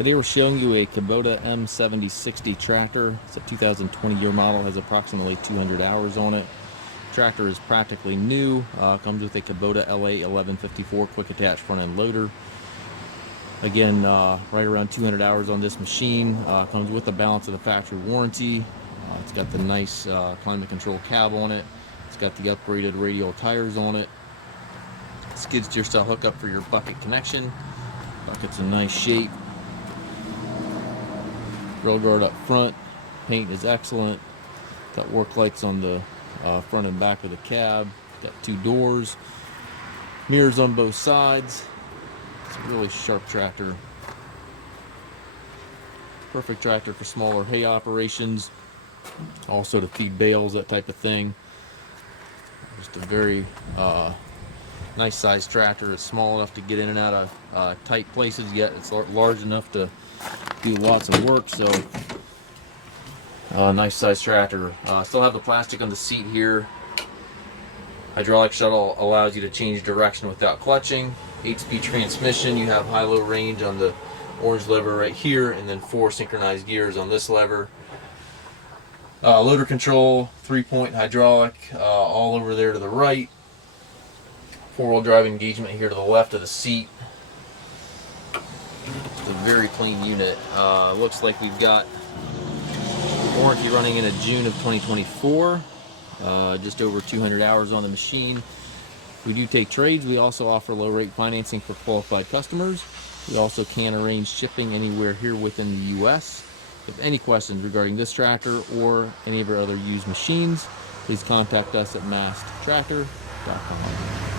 Today we're showing you a Kubota M7060 tractor. It's a 2020 year model, has approximately 200 hours on it. Tractor is practically new, comes with a Kubota LA 1154 quick attach front end loader. Again, right around 200 hours on this machine. Comes with the balance of the factory warranty. It's got the nice climate control cab on it. It's got the upgraded radial tires on it. Skid steer style hookup for your bucket connection. Bucket's in nice shape. Grill guard up front. Paint is excellent. Got work lights on the front and back of the cab. Got two doors. Mirrors on both sides. It's a really sharp tractor. Perfect tractor for smaller hay operations. Also to feed bales, that type of thing. Just a very nice sized tractor. It's small enough to get in and out of tight places, yet it's large enough to do lots of work. So nice sized tractor. Still have the plastic on the seat here. Hydraulic shuttle allows you to change direction without clutching. 8-speed transmission. You have high-low range on the orange lever right here, and then 4 synchronized gears on this lever. Loader control, 3-point hydraulic, all over there to the right. 4-wheel drive engagement here to the left of the seat. It's a very clean unit. Looks like we've got warranty running into June of 2024. Just over 200 hours on the machine. We do take trades. We also offer low rate financing for qualified customers. We also can arrange shipping anywhere here within the US. If any questions regarding this tractor or any of our other used machines, please contact us at masttractor.com.